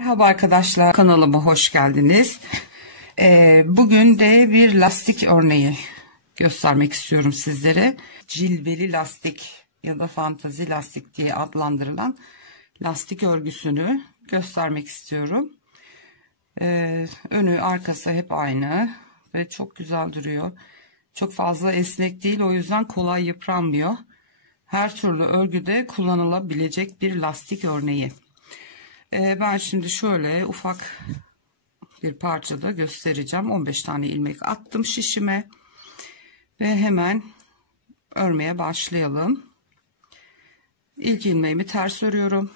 Merhaba arkadaşlar, kanalıma hoş geldiniz. Bugün de bir lastik örneği göstermek istiyorum sizlere. Cilveli lastik ya da fantazi lastik diye adlandırılan lastik örgüsünü göstermek istiyorum. Önü arkası hep aynı ve çok güzel duruyor. Çok fazla esnek değil, o yüzden kolay yıpranmıyor. Her türlü örgüde kullanılabilecek bir lastik örneği. Ben şimdi şöyle ufak bir parçada göstereceğim. 15 tane ilmek attım şişime ve hemen örmeye başlayalım. İlk ilmeğimi ters örüyorum.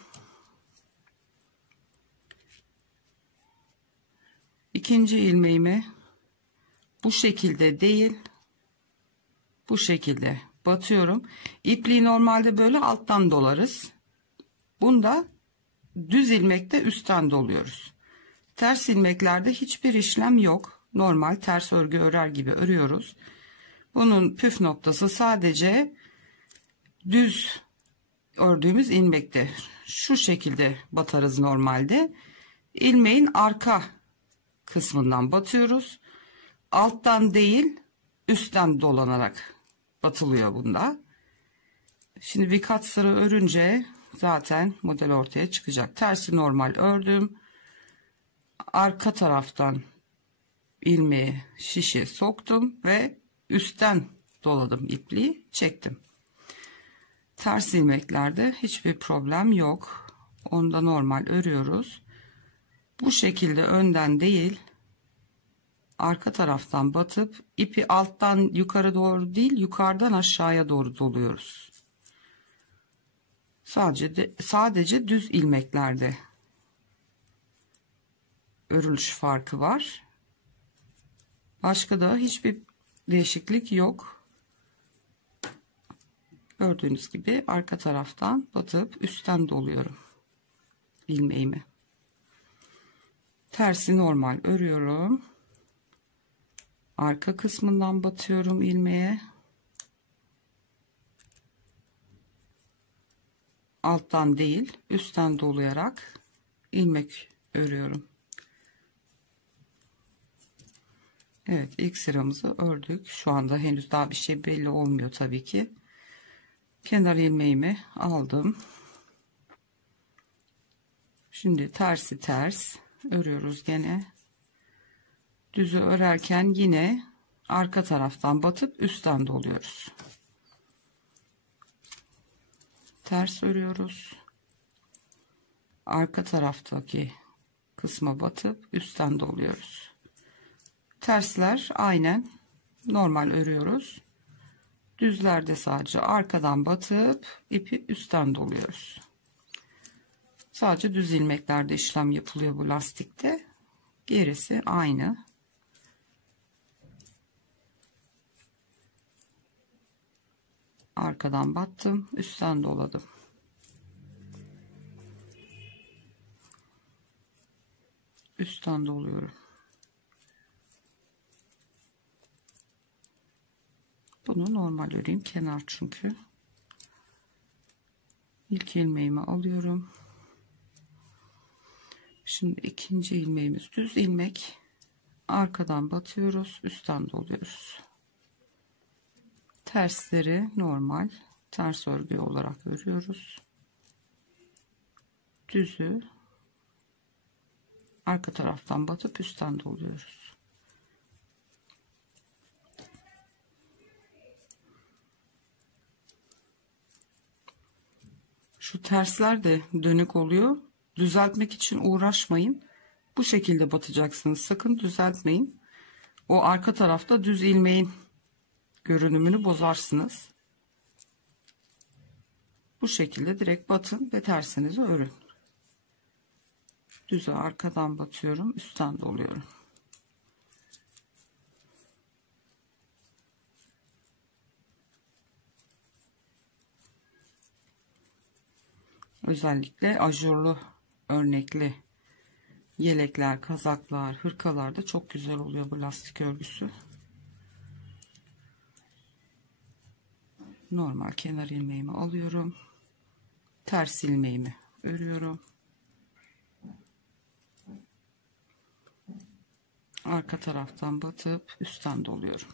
İkinci ilmeğimi bu şekilde değil, bu şekilde batıyorum. İpliği normalde böyle alttan dolarız. Bunda düz ilmekte üstten doluyoruz. Ters ilmeklerde hiçbir işlem yok. Normal ters örgü örer gibi örüyoruz. Bunun püf noktası sadece düz ördüğümüz ilmekte. Şu şekilde batarız normalde. İlmeğin arka kısmından batıyoruz. Alttan değil, üstten dolanarak batılıyor bunda. Şimdi birkaç sıra örünce zaten model ortaya çıkacak. Tersi normal ördüm. Arka taraftan ilmeği şişe soktum ve üstten doladım, ipliği çektim. Ters ilmeklerde hiçbir problem yok. Onda normal örüyoruz. Bu şekilde önden değil, arka taraftan batıp ipi alttan yukarı doğru değil, yukarıdan aşağıya doğru doluyoruz. Sadece düz ilmeklerde örülüş farkı var. Başka da hiçbir değişiklik yok. Gördüğünüz gibi arka taraftan batıp üstten doluyorum ilmeğimi. Tersi normal örüyorum. Arka kısmından batıyorum ilmeğe. Alttan değil, üstten dolayarak ilmek örüyorum. Evet, ilk sıramızı ördük. Şu anda henüz daha bir şey belli olmuyor tabii ki. Kenar ilmeğimi aldım. Şimdi tersi ters örüyoruz gene. Düzü örerken yine arka taraftan batıp üstten doluyoruz. Ters örüyoruz. Arka taraftaki kısma batıp üstten doluyoruz. Tersler aynen normal örüyoruz. Düzlerde sadece arkadan batıp ipi üstten doluyoruz. Sadece düz ilmeklerde işlem yapılıyor bu lastikte. Gerisi aynı. Arkadan battım, üstten doladım. Üstten doluyorum. Bunu normal öreyim, kenar çünkü. İlk ilmeğimi alıyorum. Şimdi ikinci ilmeğimiz düz ilmek. Arkadan batıyoruz, üstten doluyoruz. Tersleri normal ters örgü olarak örüyoruz. Düzü arka taraftan batıp üstten doluyoruz. Şu tersler de dönük oluyor. Düzeltmek için uğraşmayın. Bu şekilde batacaksınız. Sakın düzeltmeyin. O arka tarafta düz ilmeğin görünümünü bozarsınız. Bu şekilde direkt batın ve tersinizi örün. Düzü arkadan batıyorum, üstten doluyorum. Özellikle ajurlu örnekli yelekler, kazaklar, hırkalarda çok güzel oluyor bu lastik örgüsü. Normal kenar ilmeğimi alıyorum. Ters ilmeğimi örüyorum. Arka taraftan batıp üstten doluyorum.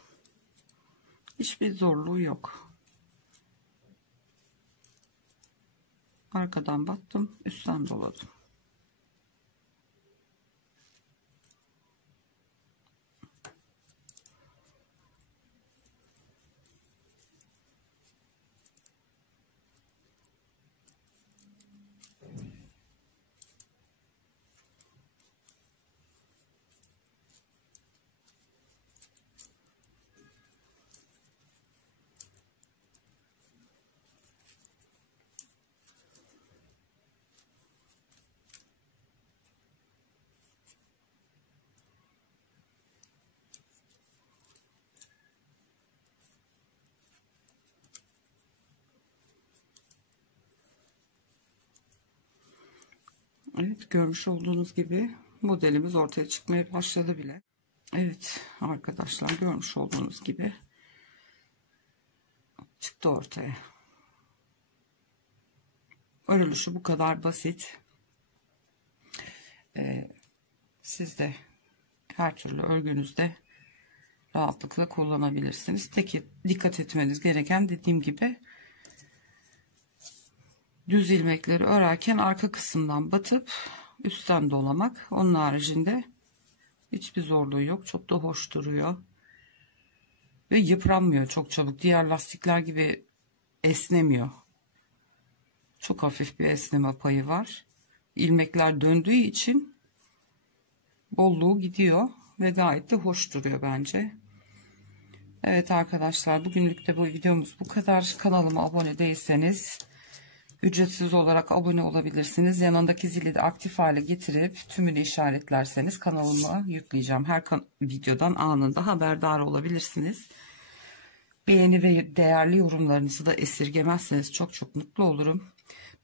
Hiçbir zorluğu yok. Arkadan battım, üstten doladım. Evet, görmüş olduğunuz gibi modelimiz ortaya çıkmaya başladı bile. Evet arkadaşlar, görmüş olduğunuz gibi çıktı ortaya. Örülüşü bu kadar basit. Siz de her türlü örgünüzde rahatlıkla kullanabilirsiniz. Tek dikkat etmeniz gereken, dediğim gibi, düz ilmekleri örerken arka kısımdan batıp üstten dolamak. Onun haricinde hiçbir zorluğu yok. Çok da hoş duruyor. Ve yıpranmıyor çok çabuk. Diğer lastikler gibi esnemiyor. Çok hafif bir esneme payı var. İlmekler döndüğü için bolluğu gidiyor ve gayet de hoş duruyor bence. Evet arkadaşlar, bugünlük de bu videomuz bu kadar. Kanalıma abone değilseniz ücretsiz olarak abone olabilirsiniz. Yanındaki zili de aktif hale getirip tümünü işaretlerseniz kanalıma yükleyeceğim her videodan anında haberdar olabilirsiniz. Beğeni ve değerli yorumlarınızı da esirgemezseniz çok çok mutlu olurum.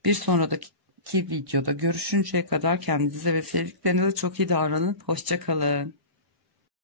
Bir sonraki videoda görüşünceye kadar kendinize ve sevdiklerinize çok iyi davranın. Hoşça kalın.